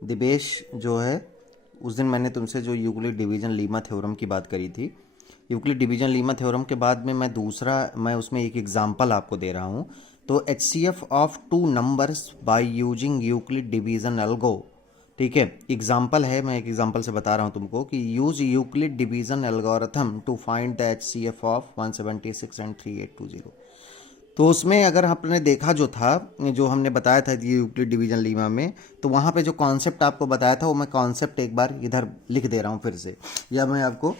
दिवेश जो है, उस दिन मैंने तुमसे जो यूक्लिड डिवीजन लीमा थ्योरम की बात करी थी, यूक्लिड डिवीजन लीमा थ्योरम के बाद में मैं उसमें एक एग्जांपल आपको दे रहा हूँ। तो HCF of two numbers by using Euclid division algo, ठीक है, एग्जाम्पल है, मैं एक एग्जाम्पल से बता रहा हूँ तुमको कि use Euclid division algorithm to find the HCF of 176 and 3820। तो उसमें अगर आपने देखा जो था, जो हमने बताया था ये यूक्लिड डिवीजन लीमा में, तो वहाँ पे जो कॉन्सेप्ट आपको बताया था वो मैं कॉन्सेप्ट एक बार इधर लिख दे रहा हूँ फिर से, या मैं आपको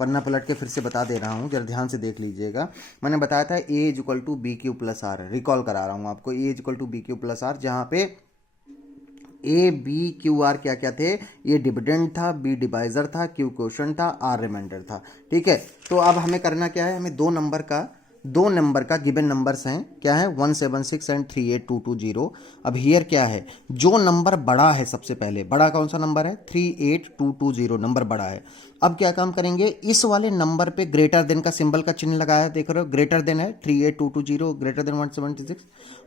पन्ना पलट के फिर से बता दे रहा हूँ, जरा ध्यान से देख लीजिएगा। मैंने बताया था A is equal to B Q plus R, recall करा रहा हूँ आपको, A is equal to B Q plus R, जहाँ पे ए बी क्यू आर क्या क्या थे, ये डिविडेंड था, बी डिवाइजर था, क्यू क्वोशंट था, आर रिमाइंडर था। ठीक है, तो अब हमें करना क्या है, हमें दो नंबर का गिवन नंबर्स हैं, क्या है 176 एंड 38220। अब हियर क्या है, जो नंबर बड़ा है, सबसे पहले बड़ा कौन सा नंबर है, 38220 नंबर बड़ा है। अब क्या काम करेंगे, इस वाले नंबर पे ग्रेटर देन का सिंबल का चिन्ह लगाया है, देख रहे हो, ग्रेटर देन है 38220 ग्रेटर देन 176।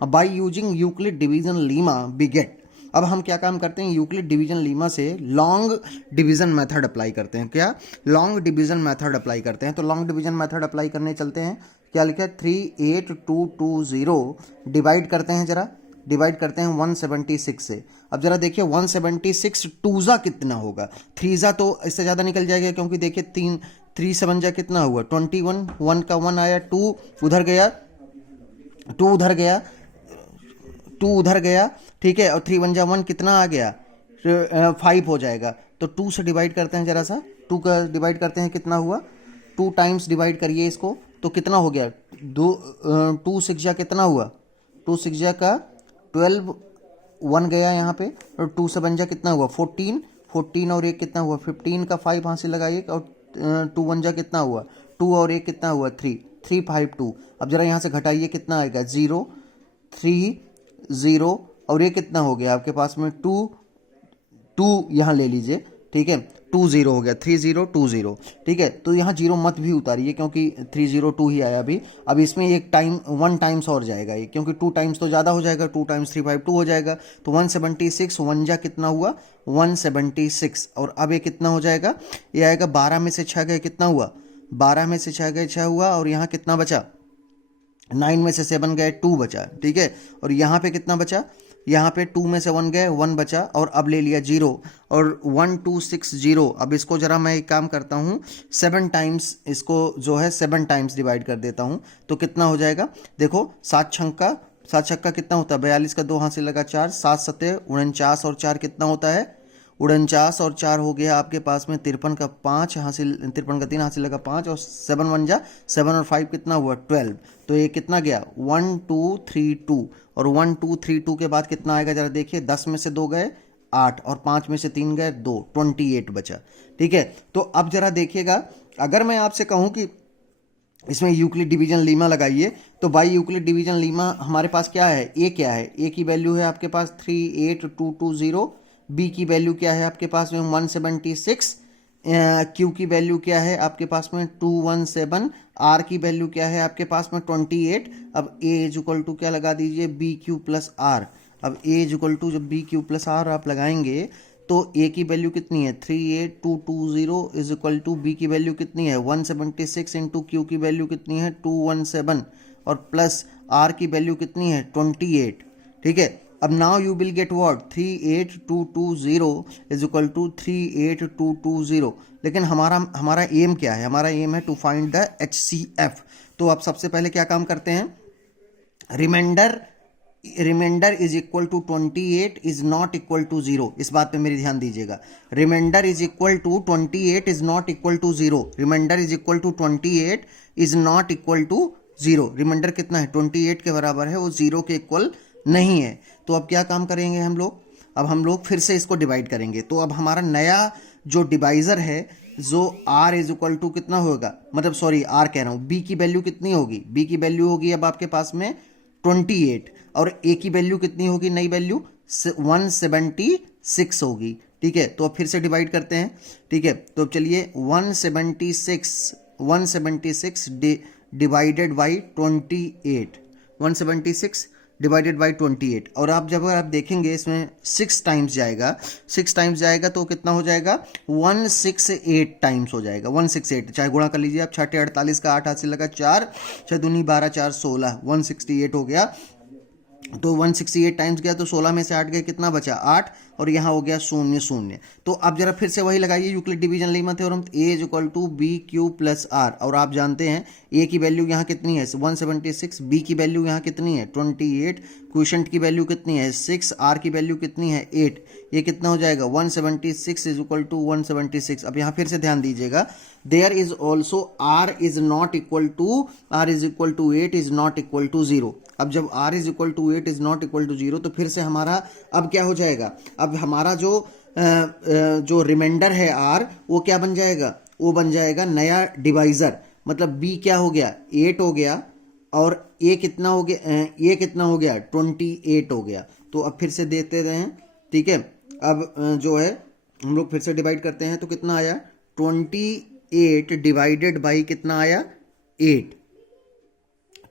अब by using Euclid division lemma we get, अब हम क्या काम करते हैं, यूक्लिड डिवीजन लीमा से लॉन्ग डिवीजन मेथड अप्लाई करते हैं। क्या, लॉन्ग डिवीजन मेथड अप्लाई करते हैं। तो लॉन्ग डिवीजन मेथड अप्लाई करने चलते हैं, क्या लिखा है 38220 डिवाइड करते हैं, जरा डिवाइड करते हैं 176 से। अब जरा देखिए 176 टूजा कितना होगा, थ्रीजा तो इससे ज़्यादा निकल जाएगा, क्योंकि देखिए 3 7 जा कितना हुआ 21, 1 का 1 आया, 2 उधर गया, 2 उधर गया, 2 उधर गया, ठीक है, और 3 1 जा 1 कितना आ गया, 5 हो जाएगा। तो 2 से डिवाइड करते हैं, जरा सा 2 का डिवाइड करते हैं, कितना हुआ, 2 टाइम्स डिवाइड करिए इसको, तो कितना हो गया, 2 6 जा कितना हुआ, 2 6 जा का 12, 1 गया यहाँ पे, और 2 7 जा कितना हुआ 14, 14 और 1 कितना हुआ 15 का 5 यहाँ से लगाइए, और 2 1 जा कितना हुआ 2 और 1 कितना हुआ 3, 3 5 2। अब जरा यहाँ से घटाइए, कितना आएगा 0 3 0, और ये कितना हो गया आपके पास में 2 2 यहाँ ले लीजिए, ठीक है, 2 0 हो गया, 3 0 2 0। ठीक है, तो यहाँ जीरो मत भी उतारिए, क्योंकि 3 0 2 ही आया अभी। अब इसमें एक टाइम 1 टाइम्स और जाएगा ये, क्योंकि 2 टाइम्स तो ज़्यादा हो जाएगा, 2 टाइम्स 3 5 2 हो जाएगा। तो 176 1 जा कितना हुआ 176, और अब ये कितना हो जाएगा, ये आएगा 12 में से 6 गए, कितना हुआ 12 में से 6 गए 6 हुआ, और यहाँ कितना बचा 9 में से 7 गए 2 बचा, ठीक है, और यहाँ पे कितना बचा, यहाँ पे 2 में से 1 गए 1 बचा, और अब ले लिया 0, और 1260। अब इसको जरा मैं एक काम करता हूँ, 7 टाइम्स इसको जो है 7 टाइम्स डिवाइड कर देता हूँ, तो कितना हो जाएगा, देखो 7 छक्का कितना होता है 42 का 2 हाथ से लगा 4, 7 7 49, और 4 कितना होता है 49, और 4 हो गया आपके पास में 53 का 5 हासिल, 53 का 3 हासिल लगा 5, और 7 1 जा 7, और 5 कितना हुआ 12। तो ये कितना गया 1 2 3 2, और 1 2 3 2 के बाद कितना आएगा, जरा देखिए 10 में से 2 गए 8, और 5 में से 3 गए 2, 28 बचा। ठीक है, तो अब जरा देखिएगा, अगर मैं आपसे कहूँ कि इसमें यूक्लिड डिवीजन लीमा लगाइए, तो बाई यूक्लिड डिवीजन लीमा हमारे पास क्या है, ए क्या है, ए की वैल्यू है आपके पास 38220, बी की वैल्यू क्या है आपके पास में 176, क्यू की वैल्यू क्या है आपके पास में 217, आर की वैल्यू क्या है आपके पास में 28। अब ए इज इक्वल टू क्या लगा दीजिए बी क्यू प्लस आर। अब ए इज इक्वल टू जब बी क्यू प्लस आर आप लगाएंगे, तो ए की वैल्यू कितनी है 38220 इज इक्वल टू बी की वैल्यू कितनी है 176 इंटू क्यू की वैल्यू कितनी है 217, और प्लस आर की वैल्यू कितनी है 28। ठीक है, अब now you will get what 38220 is equal to 38220। लेकिन हमारा एम क्या है, हमारा एम है टू फाइंड द HCF। तो अब सबसे पहले क्या काम करते हैं, remainder is equal to 28 is not equal to 0। इस बात पे मेरी ध्यान दीजिएगा, remainder is equal to 28 is not equal to 0, remainder is equal to 28 is not equal to 0। Remainder कितना है 28 के बराबर है, वो 0 के इक्वल नहीं है। तो अब क्या काम करेंगे हम लोग, अब हम लोग फिर से इसको डिवाइड करेंगे। तो अब हमारा नया जो डिवाइजर है, जो r इज इक्वल टू कितना होगा, मतलब सॉरी r कह रहा हूँ, b की वैल्यू कितनी होगी, b की वैल्यू होगी अब आपके पास में 28, और a की वैल्यू कितनी होगी, नई वैल्यू 176 होगी। ठीक है, तो अब फिर से डिवाइड करते हैं। ठीक है, तो अब चलिए 176 डिवाइडेड बाई 28, 176 डिवाइडेड बाई 28। और आप जब अगर आप देखेंगे इसमें 6 टाइम्स जाएगा, 6 टाइम्स जाएगा तो कितना हो जाएगा, 168 टाइम्स हो जाएगा, 168। चाहे गुणा कर लीजिए आप, 6 48 का 8 हाथ से लगा 4, 6 दूनी 12, 4 16, 168 हो गया। तो 168 टाइम्स गया तो 16 में से 8 गए, कितना बचा 8, और यहाँ हो गया 0 0। तो अब जरा फिर से वही लगाइए Euclid division lemma theorem, a is equal to B Q plus r. और आप जानते हैं ए की वैल्यू यहाँ कितनी है 176, बी की वैल्यू यहाँ कितनी है 28, क्वोशंट की वैल्यू कितनी है 6, आर की वैल्यू कितनी है 8। ये कितना हो जाएगा 176 इज इक्वल टू 176। अब यहाँ फिर से ध्यान दीजिएगा, there is also r is not equal to 8 is not equal to 0। अब जब r is equal to 8 is not equal to 0 तो फिर से हमारा अब क्या हो जाएगा, अब हमारा जो रिमाइंडर है r वो क्या बन जाएगा, वो बन जाएगा नया डिवाइजर। मतलब b क्या हो गया 8 हो गया, और a कितना हो गया, a कितना हो गया 28 हो गया। तो अब फिर से देते रहें, ठीक है। अब जो है हम लोग फिर से डिवाइड करते हैं तो कितना आया 28 डिवाइडेड बाई कितना आया 8,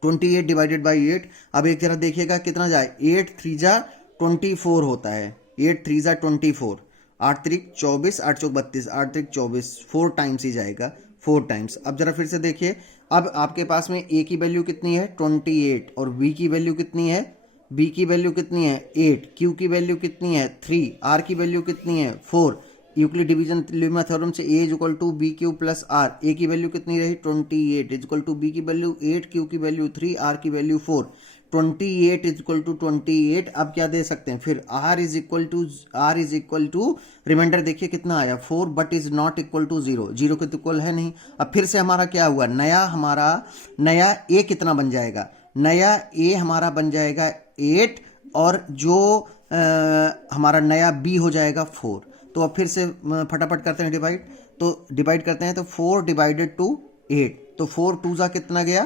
28 डिवाइडेड बाई 8। अब एक तरह देखिएगा कितना जाए, 8 3 जा 24 होता है, 8 3 जा 24, 8 3 24, 8 चौक 32, 8 3 24, 4 टाइम्स ही जाएगा, 4 टाइम्स। अब जरा फिर से देखिए, अब आपके पास में a की वैल्यू कितनी है 28, और b की वैल्यू कितनी है, b की वैल्यू कितनी है 8, q की वैल्यू कितनी है 3, r की वैल्यू कितनी है 4। यूक्लिड डिवीजन लीमा थ्योरम से a is equal to B Q plus r, a की वैल्यू कितनी रही 28 इज इक्वल टू बी की वैल्यू 8, क्यू की वैल्यू 3, आर की वैल्यू 4, 28 इज इक्वल टू 28। अब क्या दे सकते हैं फिर, r is equal to remainder देखिए कितना आया 4, but is not equal to 0, 0 के इक्वल है नहीं। अब फिर से हमारा क्या हुआ, नया a कितना बन जाएगा, नया a हमारा बन जाएगा 8, और जो हमारा नया b हो जाएगा 4। तो अब फिर से फटाफट करते हैं डिवाइड, तो डिवाइड करते हैं तो 4 डिवाइडेड टू 8, तो 4 2 जा कितना गया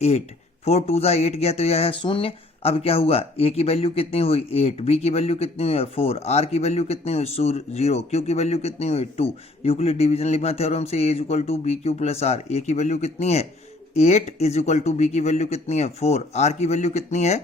8, 4 2 जा 8 गया तो यह है 0। अब क्या हुआ, a की वैल्यू कितनी हुई 8, b की वैल्यू कितनी हुई 4, r की वैल्यू कितनी हुई 0, q की वैल्यू कितनी हुई 2। यूक्लिड डिवीजन लीमा थ्योरम से a is equal to B Q plus r, a की वैल्यू कितनी है 8 इज इक्वल टू b की वैल्यू कितनी है 4, r की वैल्यू कितनी है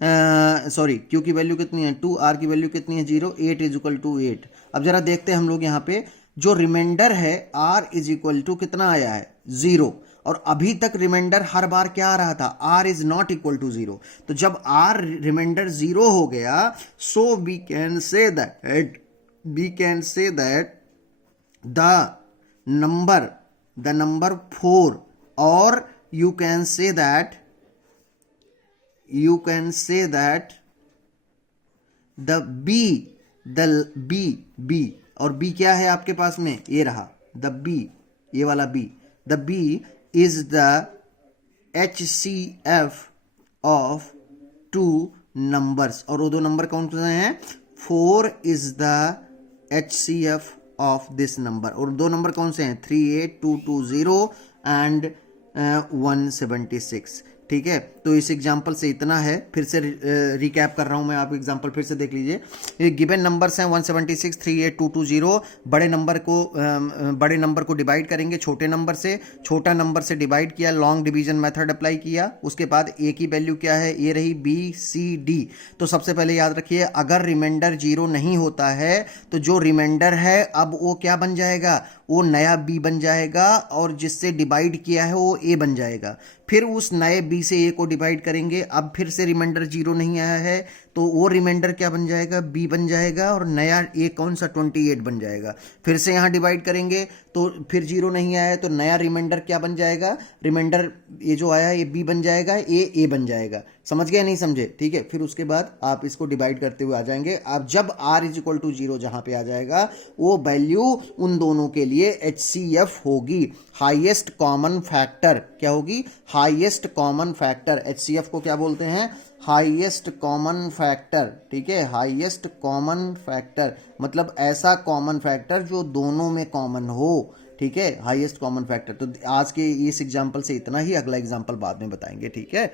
q की वैल्यू कितनी है 2, r की वैल्यू कितनी है 0, 8 इज इक्वल टू 8। अब जरा देखते हैं हम लोग यहाँ पे जो रिमाइंडर है r इज इक्वल टू कितना आया है 0, और अभी तक रिमाइंडर हर बार क्या आ रहा था r is not equal to 0। तो जब r रिमाइंडर 0 हो गया, so we can say that the number 4, और you can say that the b और b क्या है आपके पास में, ये रहा the b, ये वाला b, the b is the HCF of 2 numbers। और वो 2 नंबर कौन से हैं, 4 is the HCF of this number, और 2 नंबर कौन से हैं 38220 and 176। ठीक है, तो इस एग्जाम्पल से इतना है। फिर से रिकैप कर रहा हूं मैं, आप एग्जाम्पल फिर से देख लीजिए। ये गिवन नंबर्स हैं 176, 38220। बड़े नंबर को डिवाइड करेंगे छोटे नंबर से, छोटा नंबर से डिवाइड किया, लॉन्ग डिवीजन मेथड अप्लाई किया। उसके बाद ए की वैल्यू क्या है, ये रही BCD। तो सबसे पहले याद रखिए, अगर रिमाइंडर 0 नहीं होता है तो जो रिमाइंडर है अब वो क्या बन जाएगा, वो नया b बन जाएगा, और जिससे डिवाइड किया है वो a बन जाएगा। फिर उस नए b से a को डिवाइड करेंगे, अब फिर से रिमाइंडर 0 नहीं आया है तो वो रिमाइंडर क्या बन जाएगा, b बन जाएगा, और नया a कौन सा 28 बन जाएगा। फिर से यहाँ डिवाइड करेंगे तो फिर 0 नहीं आया है तो नया रिमाइंडर क्या बन जाएगा, रिमाइंडर ये जो आया है ये b बन जाएगा, a बन जाएगा। समझ गया नहीं समझे, ठीक है। फिर उसके बाद आप इसको डिवाइड करते हुए आ जाएंगे। अब जब r इज इक्वल टू 0 जहां पे आ जाएगा, वो वैल्यू उन दोनों के लिए HCF होगी, हाईएस्ट कॉमन फैक्टर। क्या होगी, हाईएस्ट कॉमन फैक्टर। HCF को क्या बोलते हैं, हाईएस्ट कॉमन फैक्टर। ठीक है, हाईएस्ट कॉमन फैक्टर मतलब ऐसा कॉमन फैक्टर जो दोनों में कॉमन हो। ठीक है, हाईएस्ट कॉमन फैक्टर। तो आज के इस एग्जाम्पल से इतना ही, अगला एग्जाम्पल बाद में बताएंगे। ठीक है।